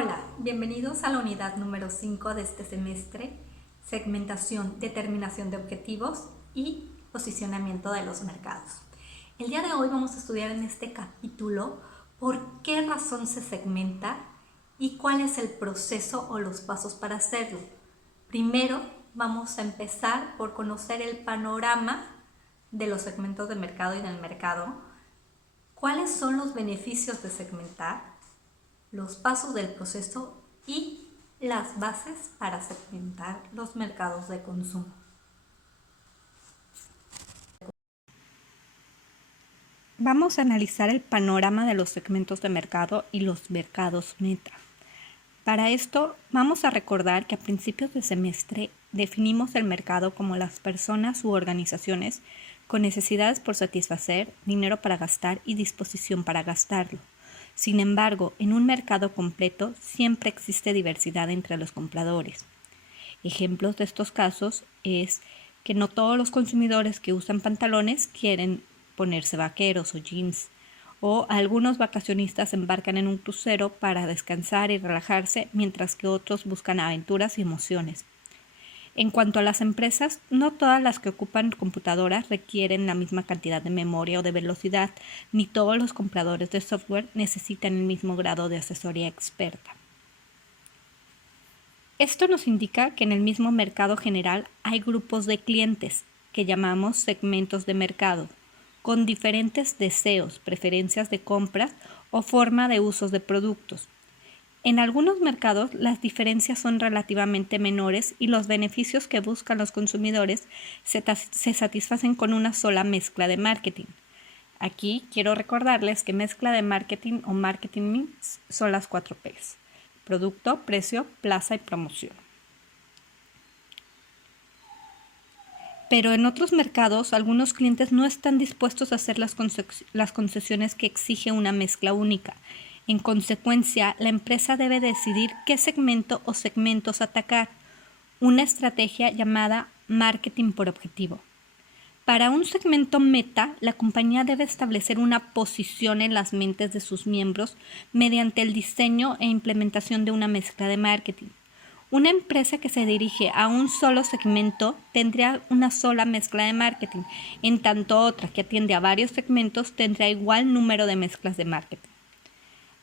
Hola, bienvenidos a la unidad número 5 de este semestre, segmentación, determinación de objetivos y posicionamiento de los mercados. El día de hoy vamos a estudiar en este capítulo por qué razón se segmenta y cuál es el proceso o los pasos para hacerlo. Primero vamos a empezar por conocer el panorama de los segmentos de mercado y del mercado, cuáles son los beneficios de segmentar, los pasos del proceso y las bases para segmentar los mercados de consumo. Vamos a analizar el panorama de los segmentos de mercado y los mercados meta. Para esto vamos a recordar que a principios de semestre definimos el mercado como las personas u organizaciones con necesidades por satisfacer, dinero para gastar y disposición para gastarlo. Sin embargo, en un mercado completo siempre existe diversidad entre los compradores. Ejemplos de estos casos es que no todos los consumidores que usan pantalones quieren ponerse vaqueros o jeans, o algunos vacacionistas embarcan en un crucero para descansar y relajarse, mientras que otros buscan aventuras y emociones. En cuanto a las empresas, no todas las que ocupan computadoras requieren la misma cantidad de memoria o de velocidad, ni todos los compradores de software necesitan el mismo grado de asesoría experta. Esto nos indica que en el mismo mercado general hay grupos de clientes, que llamamos segmentos de mercado, con diferentes deseos, preferencias de compra o forma de usos de productos. En algunos mercados las diferencias son relativamente menores y los beneficios que buscan los consumidores se satisfacen con una sola mezcla de marketing. Aquí quiero recordarles que mezcla de marketing o marketing mix son las 4 P's: producto, precio, plaza y promoción. Pero en otros mercados, algunos clientes no están dispuestos a hacer las concesiones que exige una mezcla única. En consecuencia, la empresa debe decidir qué segmento o segmentos atacar, una estrategia llamada marketing por objetivo. Para un segmento meta, la compañía debe establecer una posición en las mentes de sus miembros mediante el diseño e implementación de una mezcla de marketing. Una empresa que se dirige a un solo segmento tendría una sola mezcla de marketing, en tanto otra que atiende a varios segmentos tendrá igual número de mezclas de marketing.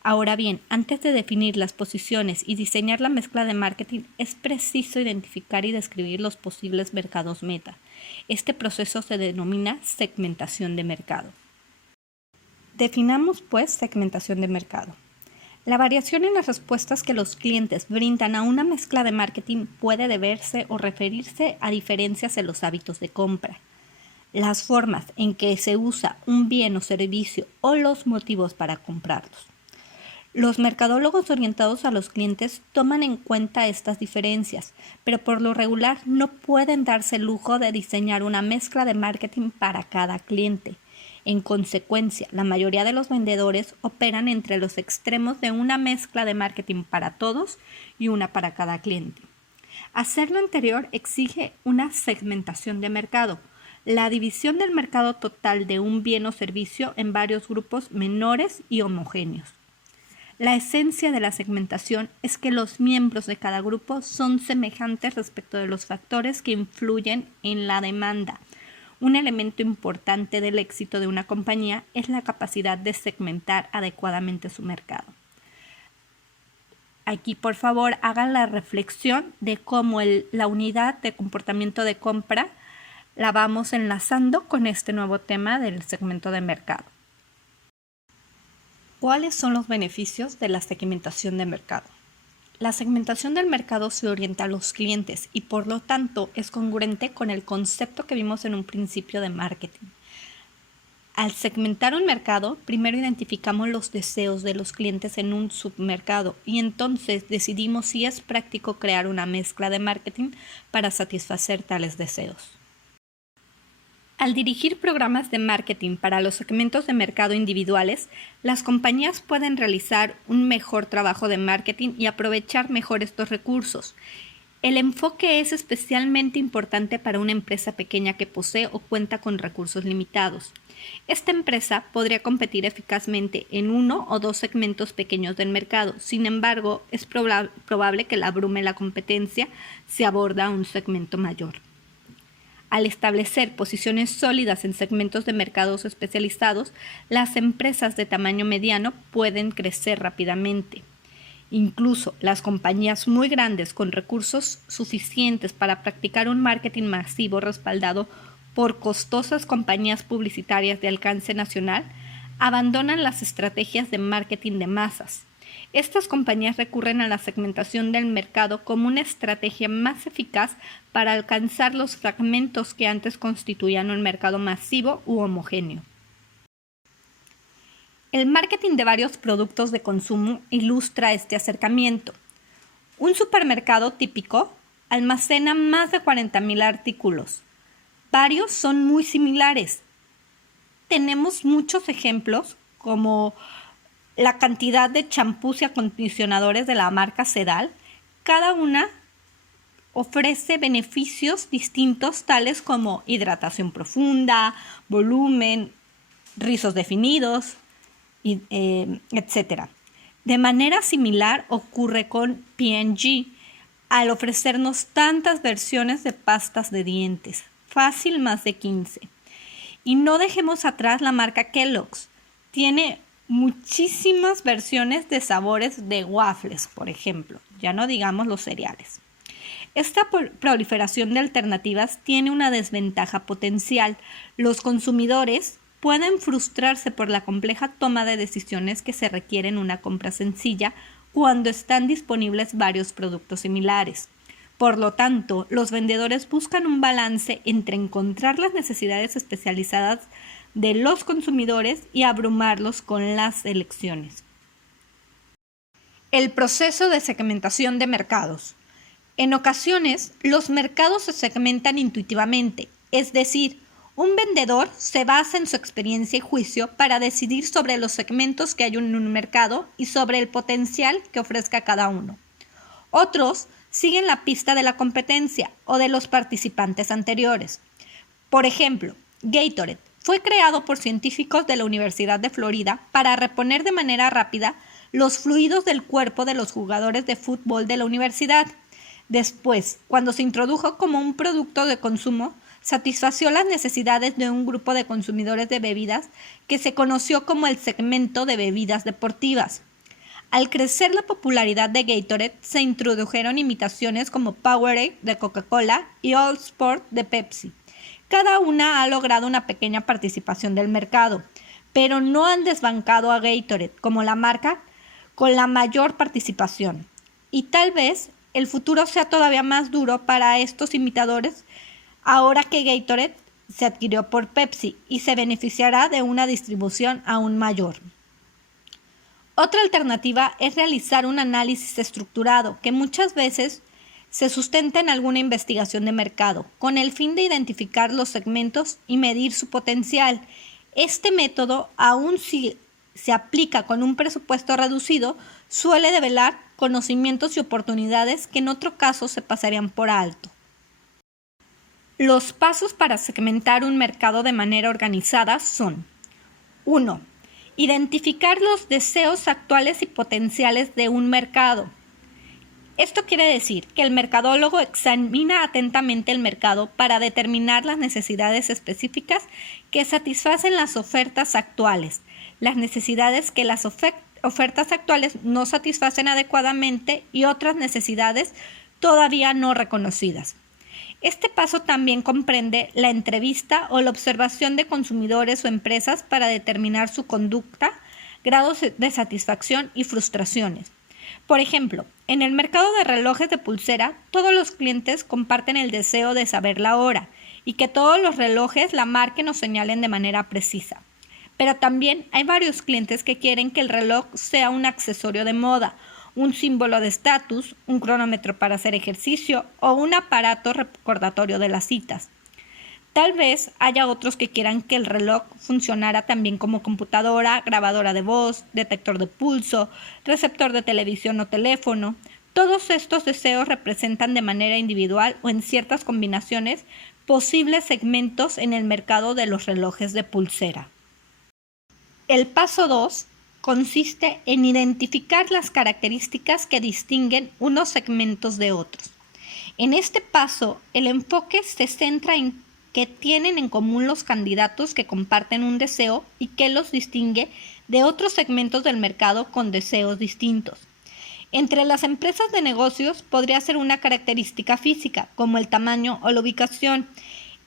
Ahora bien, antes de definir las posiciones y diseñar la mezcla de marketing, es preciso identificar y describir los posibles mercados meta. Este proceso se denomina segmentación de mercado. Definamos, pues, segmentación de mercado. La variación en las respuestas que los clientes brindan a una mezcla de marketing puede deberse o referirse a diferencias en los hábitos de compra, las formas en que se usa un bien o servicio o los motivos para comprarlos. Los mercadólogos orientados a los clientes toman en cuenta estas diferencias, pero por lo regular no pueden darse el lujo de diseñar una mezcla de marketing para cada cliente. En consecuencia, la mayoría de los vendedores operan entre los extremos de una mezcla de marketing para todos y una para cada cliente. Hacer lo anterior exige una segmentación de mercado, la división del mercado total de un bien o servicio en varios grupos menores y homogéneos. La esencia de la segmentación es que los miembros de cada grupo son semejantes respecto de los factores que influyen en la demanda. Un elemento importante del éxito de una compañía es la capacidad de segmentar adecuadamente su mercado. Aquí, por favor, hagan la reflexión de cómo la unidad de comportamiento de compra la vamos enlazando con este nuevo tema del segmento de mercado. ¿Cuáles son los beneficios de la segmentación de mercado? La segmentación del mercado se orienta a los clientes y por lo tanto es congruente con el concepto que vimos en un principio de marketing. Al segmentar un mercado, primero identificamos los deseos de los clientes en un submercado y entonces decidimos si es práctico crear una mezcla de marketing para satisfacer tales deseos. Al dirigir programas de marketing para los segmentos de mercado individuales, las compañías pueden realizar un mejor trabajo de marketing y aprovechar mejor estos recursos. El enfoque es especialmente importante para una empresa pequeña que posee o cuenta con recursos limitados. Esta empresa podría competir eficazmente en uno o dos segmentos pequeños del mercado. Sin embargo, es probable que la abrume la competencia si aborda un segmento mayor. Al establecer posiciones sólidas en segmentos de mercados especializados, las empresas de tamaño mediano pueden crecer rápidamente. Incluso las compañías muy grandes con recursos suficientes para practicar un marketing masivo respaldado por costosas compañías publicitarias de alcance nacional, abandonan las estrategias de marketing de masas. Estas compañías recurren a la segmentación del mercado como una estrategia más eficaz para alcanzar los fragmentos que antes constituían un mercado masivo u homogéneo. El marketing de varios productos de consumo ilustra este acercamiento. Un supermercado típico almacena más de 40,000 artículos. Varios son muy similares. Tenemos muchos ejemplos como la cantidad de champús y acondicionadores de la marca Sedal. Cada una ofrece beneficios distintos tales como hidratación profunda, volumen, rizos definidos, etc. De manera similar ocurre con P&G al ofrecernos tantas versiones de pastas de dientes, fácil más de 15. Y no dejemos atrás la marca Kellogg's. Tiene muchísimas versiones de sabores de waffles, por ejemplo, ya no digamos los cereales. Esta proliferación de alternativas tiene una desventaja potencial. Los consumidores pueden frustrarse por la compleja toma de decisiones que se requiere en una compra sencilla cuando están disponibles varios productos similares. Por lo tanto, los vendedores buscan un balance entre encontrar las necesidades especializadas de los consumidores y abrumarlos con las elecciones. El proceso de segmentación de mercados. En ocasiones, los mercados se segmentan intuitivamente, es decir, un vendedor se basa en su experiencia y juicio para decidir sobre los segmentos que hay en un mercado y sobre el potencial que ofrezca cada uno. Otros siguen la pista de la competencia o de los participantes anteriores. Por ejemplo, Gatorade fue creado por científicos de la Universidad de Florida para reponer de manera rápida los fluidos del cuerpo de los jugadores de fútbol de la universidad. Después, cuando se introdujo como un producto de consumo, satisfació las necesidades de un grupo de consumidores de bebidas que se conoció como el segmento de bebidas deportivas. Al crecer la popularidad de Gatorade, se introdujeron imitaciones como Powerade de Coca-Cola y All Sport de Pepsi. Cada una ha logrado una pequeña participación del mercado, pero no han desbancado a Gatorade como la marca con la mayor participación. Y tal vez el futuro sea todavía más duro para estos imitadores ahora que Gatorade se adquirió por Pepsi y se beneficiará de una distribución aún mayor. Otra alternativa es realizar un análisis estructurado que muchas veces se sustenta en alguna investigación de mercado, con el fin de identificar los segmentos y medir su potencial. Este método, aun si se aplica con un presupuesto reducido, suele develar conocimientos y oportunidades que en otro caso se pasarían por alto. Los pasos para segmentar un mercado de manera organizada son: 1. Identificar los deseos actuales y potenciales de un mercado. Esto quiere decir que el mercadólogo examina atentamente el mercado para determinar las necesidades específicas que satisfacen las ofertas actuales, las necesidades que las ofertas actuales no satisfacen adecuadamente y otras necesidades todavía no reconocidas. Este paso también comprende la entrevista o la observación de consumidores o empresas para determinar su conducta, grados de satisfacción y frustraciones. Por ejemplo, en el mercado de relojes de pulsera, todos los clientes comparten el deseo de saber la hora y que todos los relojes la marquen o señalen de manera precisa. Pero también hay varios clientes que quieren que el reloj sea un accesorio de moda, un símbolo de estatus, un cronómetro para hacer ejercicio o un aparato recordatorio de las citas. Tal vez haya otros que quieran que el reloj funcionara también como computadora, grabadora de voz, detector de pulso, receptor de televisión o teléfono. Todos estos deseos representan de manera individual o en ciertas combinaciones posibles segmentos en el mercado de los relojes de pulsera. El paso 2 consiste en identificar las características que distinguen unos segmentos de otros. En este paso, el enfoque se centra en qué tienen en común los candidatos que comparten un deseo y qué los distingue de otros segmentos del mercado con deseos distintos. Entre las empresas de negocios podría ser una característica física, como el tamaño o la ubicación.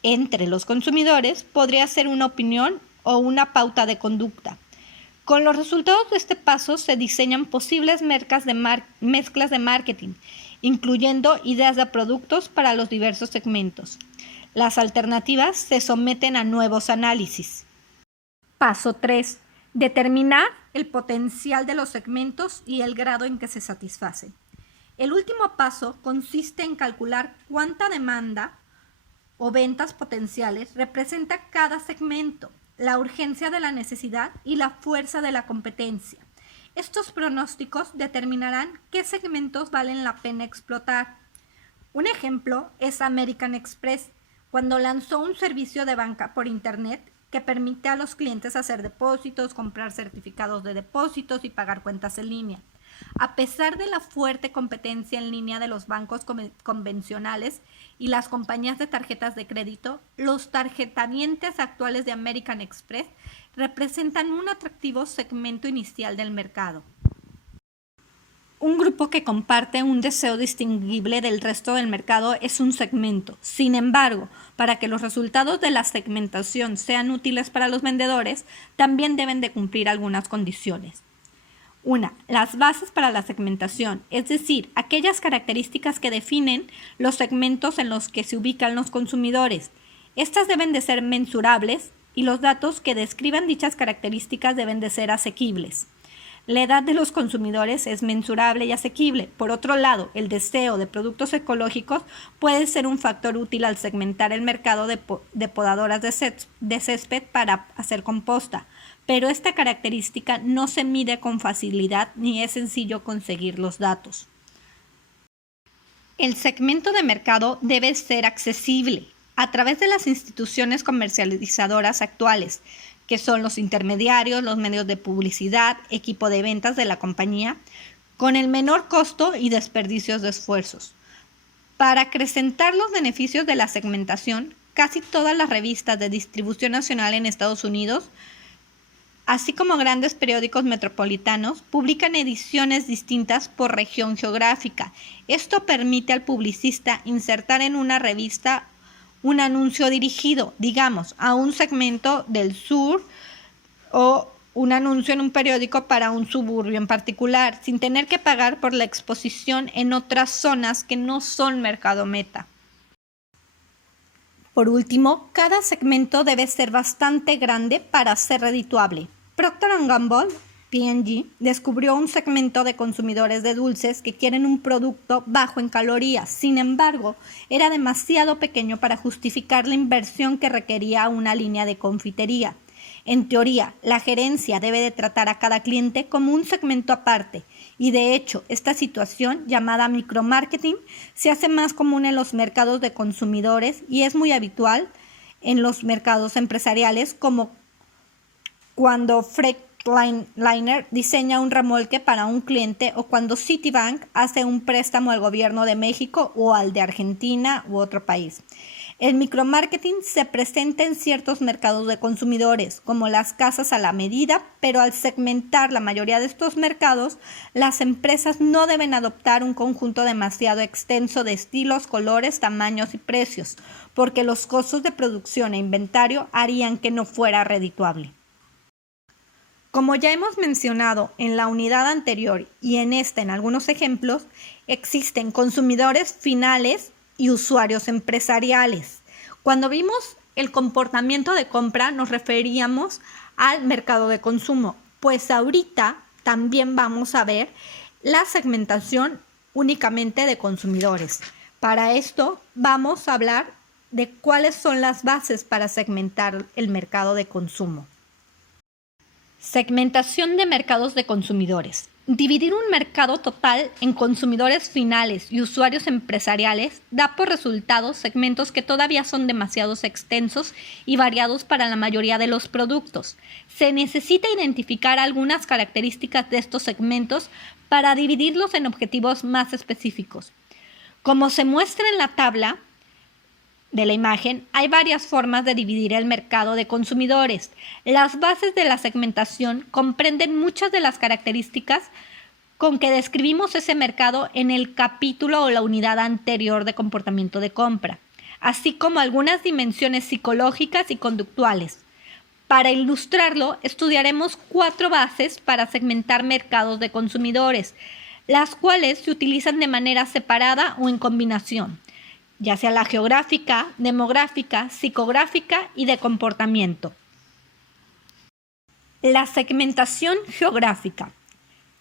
Entre los consumidores podría ser una opinión o una pauta de conducta. Con los resultados de este paso se diseñan posibles mezclas de marketing, incluyendo ideas de productos para los diversos segmentos. Las alternativas se someten a nuevos análisis. Paso 3. Determinar el potencial de los segmentos y el grado en que se satisfacen. El último paso consiste en calcular cuánta demanda o ventas potenciales representa cada segmento, la urgencia de la necesidad y la fuerza de la competencia. Estos pronósticos determinarán qué segmentos valen la pena explotar. Un ejemplo es American Express, cuando lanzó un servicio de banca por Internet que permite a los clientes hacer depósitos, comprar certificados de depósitos y pagar cuentas en línea. A pesar de la fuerte competencia en línea de los bancos convencionales y las compañías de tarjetas de crédito, los tarjetavientes actuales de American Express representan un atractivo segmento inicial del mercado. Un grupo que comparte un deseo distinguible del resto del mercado es un segmento. Sin embargo, para que los resultados de la segmentación sean útiles para los vendedores, también deben de cumplir algunas condiciones. 1. Las bases para la segmentación, es decir, aquellas características que definen los segmentos en los que se ubican los consumidores. Estas deben de ser mensurables y los datos que describan dichas características deben de ser asequibles. La edad de los consumidores es mensurable y asequible. Por otro lado, el deseo de productos ecológicos puede ser un factor útil al segmentar el mercado de podadoras de césped para hacer composta, pero esta característica no se mide con facilidad ni es sencillo conseguir los datos. El segmento de mercado debe ser accesible a través de las instituciones comercializadoras actuales, que son los intermediarios, los medios de publicidad, equipo de ventas de la compañía, con el menor costo y desperdicios de esfuerzos. Para acrecentar los beneficios de la segmentación, casi todas las revistas de distribución nacional en Estados Unidos, así como grandes periódicos metropolitanos, publican ediciones distintas por región geográfica. Esto permite al publicista insertar en una revista un anuncio dirigido, digamos, a un segmento del sur o un anuncio en un periódico para un suburbio en particular, sin tener que pagar por la exposición en otras zonas que no son mercado meta. Por último, cada segmento debe ser bastante grande para ser redituable. Procter & Gamble, P&G, descubrió un segmento de consumidores de dulces que quieren un producto bajo en calorías. Sin embargo, era demasiado pequeño para justificar la inversión que requería una línea de confitería. En teoría, la gerencia debe de tratar a cada cliente como un segmento aparte y de hecho, esta situación llamada micromarketing se hace más común en los mercados de consumidores y es muy habitual en los mercados empresariales, como cuando Freightliner diseña un remolque para un cliente o cuando Citibank hace un préstamo al gobierno de México o al de Argentina u otro país. El micromarketing se presenta en ciertos mercados de consumidores, como las casas a la medida, pero al segmentar la mayoría de estos mercados, las empresas no deben adoptar un conjunto demasiado extenso de estilos, colores, tamaños y precios, porque los costos de producción e inventario harían que no fuera redituable. Como ya hemos mencionado en la unidad anterior y en esta en algunos ejemplos, existen consumidores finales y usuarios empresariales. Cuando vimos el comportamiento de compra nos referíamos al mercado de consumo, pues ahorita también vamos a ver la segmentación únicamente de consumidores. Para esto vamos a hablar de cuáles son las bases para segmentar el mercado de consumo. Segmentación de mercados de consumidores. Dividir un mercado total en consumidores finales y usuarios empresariales da por resultado segmentos que todavía son demasiado extensos y variados para la mayoría de los productos. Se necesita identificar algunas características de estos segmentos para dividirlos en objetivos más específicos. Como se muestra en la tabla de la imagen, hay varias formas de dividir el mercado de consumidores. Las bases de la segmentación comprenden muchas de las características con que describimos ese mercado en el capítulo o la unidad anterior de comportamiento de compra, así como algunas dimensiones psicológicas y conductuales. Para ilustrarlo, estudiaremos 4 bases para segmentar mercados de consumidores, las cuales se utilizan de manera separada o en combinación, ya sea la geográfica, demográfica, psicográfica y de comportamiento. La segmentación geográfica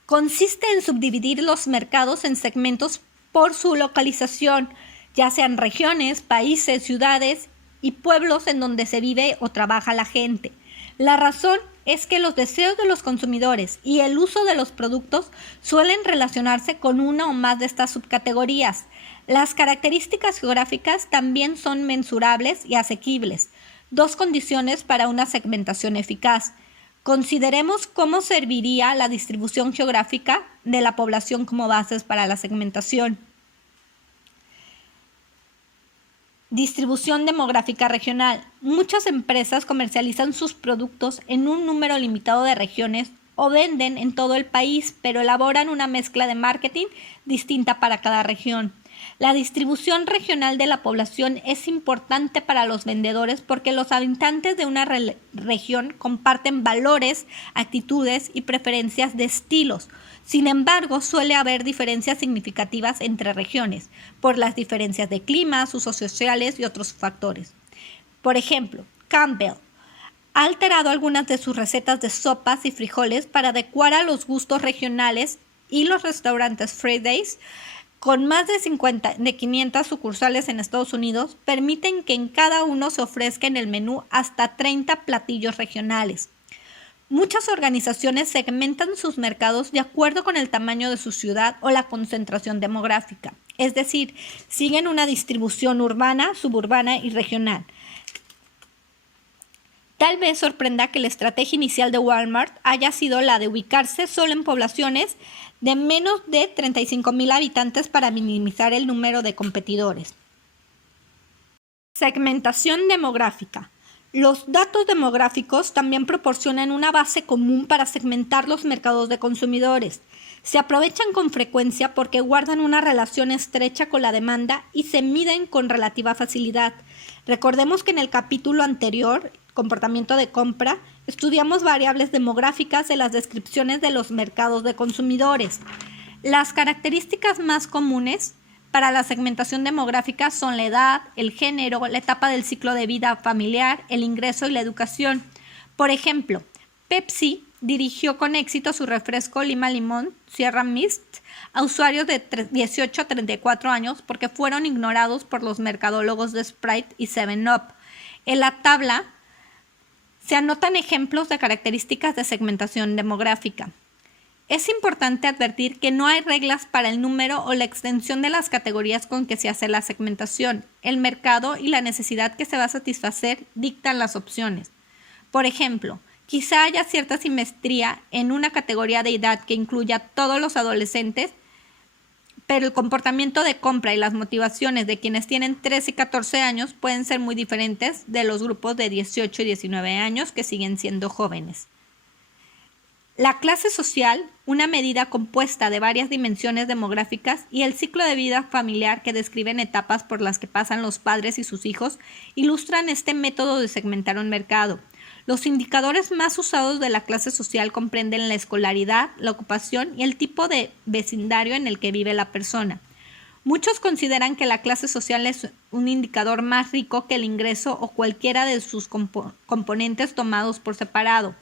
consiste en subdividir los mercados en segmentos por su localización, ya sean regiones, países, ciudades y pueblos en donde se vive o trabaja la gente. La razón es que los deseos de los consumidores y el uso de los productos suelen relacionarse con una o más de estas subcategorías. Las características geográficas también son mensurables y asequibles, 2 condiciones para una segmentación eficaz. Consideremos cómo serviría la distribución geográfica de la población como bases para la segmentación. Distribución demográfica regional. Muchas empresas comercializan sus productos en un número limitado de regiones o venden en todo el país, pero elaboran una mezcla de marketing distinta para cada región. La distribución regional de la población es importante para los vendedores porque los habitantes de una región comparten valores, actitudes y preferencias de estilos. Sin embargo, suele haber diferencias significativas entre regiones, por las diferencias de clima, usos sociales y otros factores. Por ejemplo, Campbell ha alterado algunas de sus recetas de sopas y frijoles para adecuar a los gustos regionales, y los restaurantes Fridays, con más de 500 sucursales en Estados Unidos, permiten que en cada uno se ofrezca en el menú hasta 30 platillos regionales. Muchas organizaciones segmentan sus mercados de acuerdo con el tamaño de su ciudad o la concentración demográfica, es decir, siguen una distribución urbana, suburbana y regional. Tal vez sorprenda que la estrategia inicial de Walmart haya sido la de ubicarse solo en poblaciones de menos de 35,000 habitantes para minimizar el número de competidores. Segmentación demográfica. Los datos demográficos también proporcionan una base común para segmentar los mercados de consumidores. Se aprovechan con frecuencia porque guardan una relación estrecha con la demanda y se miden con relativa facilidad. Recordemos que en el capítulo anterior, comportamiento de compra, estudiamos variables demográficas de las descripciones de los mercados de consumidores. Las características más comunes para la segmentación demográfica son la edad, el género, la etapa del ciclo de vida familiar, el ingreso y la educación. Por ejemplo, Pepsi dirigió con éxito su refresco Lima Limón Sierra Mist a usuarios de 18 a 34 años porque fueron ignorados por los mercadólogos de Sprite y 7-Up. En la tabla se anotan ejemplos de características de segmentación demográfica. Es importante advertir que no hay reglas para el número o la extensión de las categorías con que se hace la segmentación. El mercado y la necesidad que se va a satisfacer dictan las opciones. Por ejemplo, quizá haya cierta simetría en una categoría de edad que incluya a todos los adolescentes, pero el comportamiento de compra y las motivaciones de quienes tienen 13 y 14 años pueden ser muy diferentes de los grupos de 18 y 19 años que siguen siendo jóvenes. La clase social, una medida compuesta de varias dimensiones demográficas, y el ciclo de vida familiar que describen etapas por las que pasan los padres y sus hijos, ilustran este método de segmentar un mercado. Los indicadores más usados de la clase social comprenden la escolaridad, la ocupación y el tipo de vecindario en el que vive la persona. Muchos consideran que la clase social es un indicador más rico que el ingreso o cualquiera de sus componentes tomados por separado.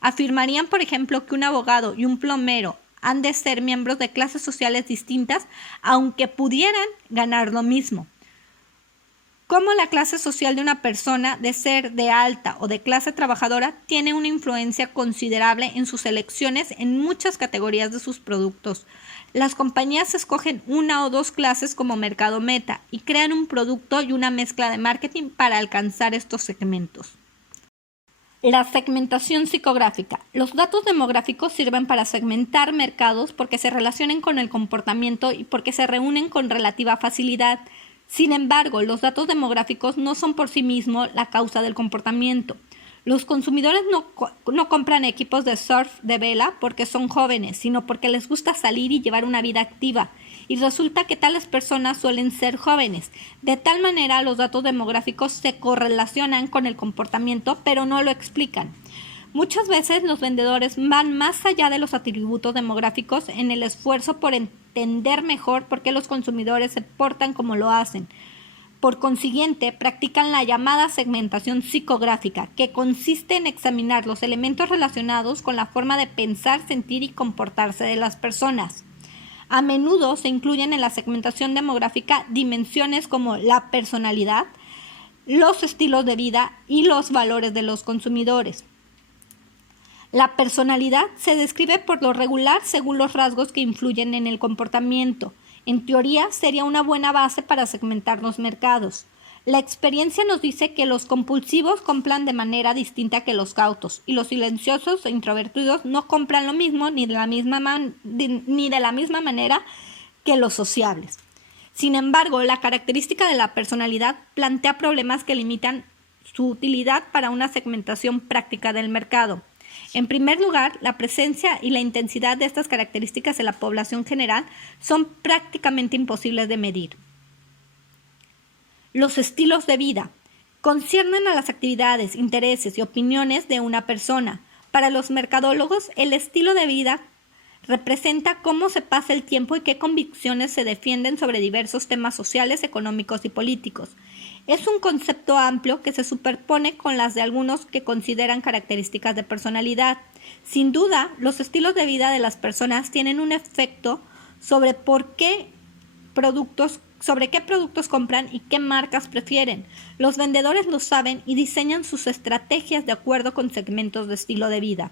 Afirmarían, por ejemplo, que un abogado y un plomero han de ser miembros de clases sociales distintas, aunque pudieran ganar lo mismo. Cómo la clase social de una persona, de ser de alta o de clase trabajadora, tiene una influencia considerable en sus elecciones en muchas categorías de sus productos. Las compañías escogen una o dos clases como mercado meta y crean un producto y una mezcla de marketing para alcanzar estos segmentos. La segmentación psicográfica. Los datos demográficos sirven para segmentar mercados porque se relacionan con el comportamiento y porque se reúnen con relativa facilidad. Sin embargo, los datos demográficos no son por sí mismos la causa del comportamiento. Los consumidores no compran equipos de surf de vela porque son jóvenes, sino porque les gusta salir y llevar una vida activa. Y resulta que tales personas suelen ser jóvenes. De tal manera, los datos demográficos se correlacionan con el comportamiento, pero no lo explican. Muchas veces los vendedores van más allá de los atributos demográficos en el esfuerzo por entender mejor por qué los consumidores se portan como lo hacen. Por consiguiente, practican la llamada segmentación psicográfica, que consiste en examinar los elementos relacionados con la forma de pensar, sentir y comportarse de las personas. A menudo se incluyen en la segmentación demográfica dimensiones como la personalidad, los estilos de vida y los valores de los consumidores. La personalidad se describe por lo regular según los rasgos que influyen en el comportamiento. En teoría, sería una buena base para segmentar los mercados. La experiencia nos dice que los compulsivos compran de manera distinta que los cautos, y los silenciosos e introvertidos no compran lo mismo ni de la misma manera que los sociables. Sin embargo, la característica de la personalidad plantea problemas que limitan su utilidad para una segmentación práctica del mercado. En primer lugar, la presencia y la intensidad de estas características en la población general son prácticamente imposibles de medir. Los estilos de vida conciernen a las actividades, intereses y opiniones de una persona. Para los mercadólogos, el estilo de vida representa cómo se pasa el tiempo y qué convicciones se defienden sobre diversos temas sociales, económicos y políticos. Es un concepto amplio que se superpone con las de algunos que consideran características de personalidad. Sin duda, los estilos de vida de las personas tienen un efecto sobre qué productos compran y qué marcas prefieren. Los vendedores lo saben y diseñan sus estrategias de acuerdo con segmentos de estilo de vida.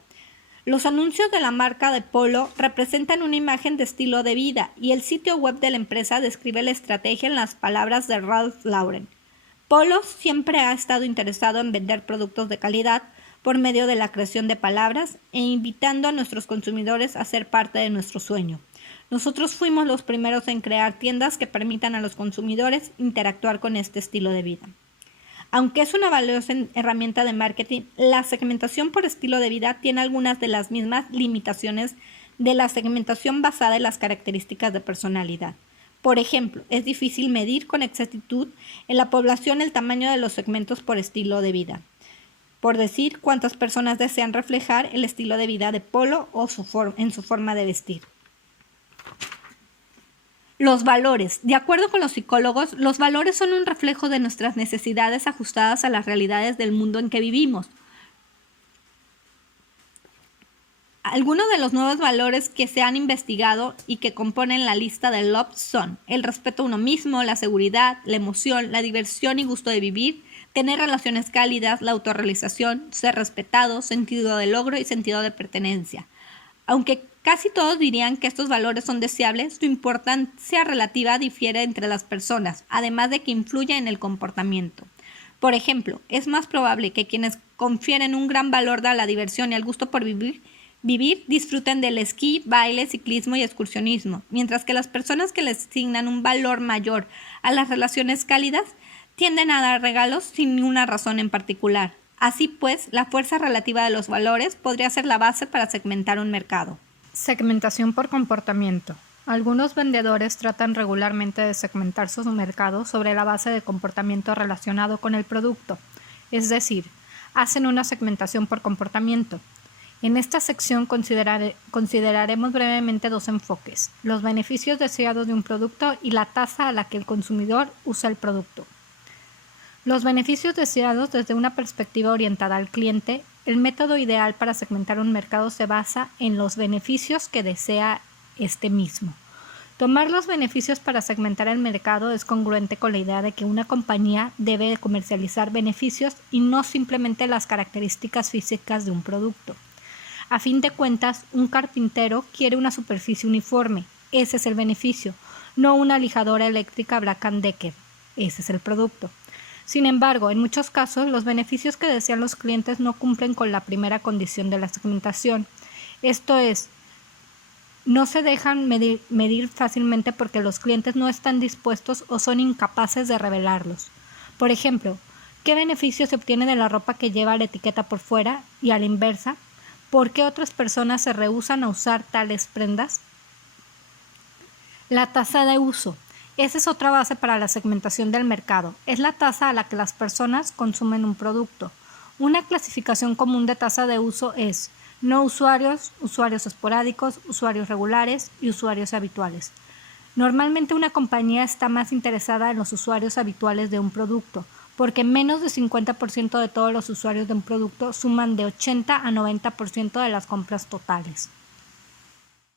Los anuncios de la marca de Polo representan una imagen de estilo de vida y el sitio web de la empresa describe la estrategia en las palabras de Ralph Lauren. Polo siempre ha estado interesado en vender productos de calidad por medio de la creación de palabras e invitando a nuestros consumidores a ser parte de nuestro sueño. Nosotros fuimos los primeros en crear tiendas que permitan a los consumidores interactuar con este estilo de vida. Aunque es una valiosa herramienta de marketing, la segmentación por estilo de vida tiene algunas de las mismas limitaciones de la segmentación basada en las características de personalidad. Por ejemplo, es difícil medir con exactitud en la población el tamaño de los segmentos por estilo de vida. Por decir, cuántas personas desean reflejar el estilo de vida de Polo o en su forma de vestir. Los valores. De acuerdo con los psicólogos, los valores son un reflejo de nuestras necesidades ajustadas a las realidades del mundo en que vivimos. Algunos de los nuevos valores que se han investigado y que componen la lista de Love son el respeto a uno mismo, la seguridad, la emoción, la diversión y gusto de vivir, tener relaciones cálidas, la autorrealización, ser respetado, sentido de logro y sentido de pertenencia. Aunque casi todos dirían que estos valores son deseables, su importancia relativa difiere entre las personas, además de que influye en el comportamiento. Por ejemplo, es más probable que quienes confieren un gran valor a la diversión y al gusto por vivir disfruten del esquí, baile, ciclismo y excursionismo, mientras que las personas que les asignan un valor mayor a las relaciones cálidas tienden a dar regalos sin ninguna razón en particular. Así pues, la fuerza relativa de los valores podría ser la base para segmentar un mercado. Segmentación por comportamiento. Algunos vendedores tratan regularmente de segmentar su mercado sobre la base de comportamiento relacionado con el producto, es decir, hacen una segmentación por comportamiento. En esta sección consideraremos brevemente dos enfoques: los beneficios deseados de un producto y la tasa a la que el consumidor usa el producto. Los beneficios deseados desde una perspectiva orientada al cliente. El método ideal para segmentar un mercado se basa en los beneficios que desea este mismo. Tomar los beneficios para segmentar el mercado es congruente con la idea de que una compañía debe comercializar beneficios y no simplemente las características físicas de un producto. A fin de cuentas, un carpintero quiere una superficie uniforme, ese es el beneficio, no una lijadora eléctrica Black & Decker, ese es el producto. Sin embargo, en muchos casos, los beneficios que desean los clientes no cumplen con la primera condición de la segmentación, esto es, no se dejan medir fácilmente porque los clientes no están dispuestos o son incapaces de revelarlos. Por ejemplo, ¿qué beneficio se obtiene de la ropa que lleva la etiqueta por fuera? Y a la inversa, ¿por qué otras personas se rehúsan a usar tales prendas? La tasa de uso. Esa es otra base para la segmentación del mercado. Es la tasa a la que las personas consumen un producto. Una clasificación común de tasa de uso es no usuarios, usuarios esporádicos, usuarios regulares y usuarios habituales. Normalmente una compañía está más interesada en los usuarios habituales de un producto, porque menos del 50% de todos los usuarios de un producto suman de 80 a 90% de las compras totales.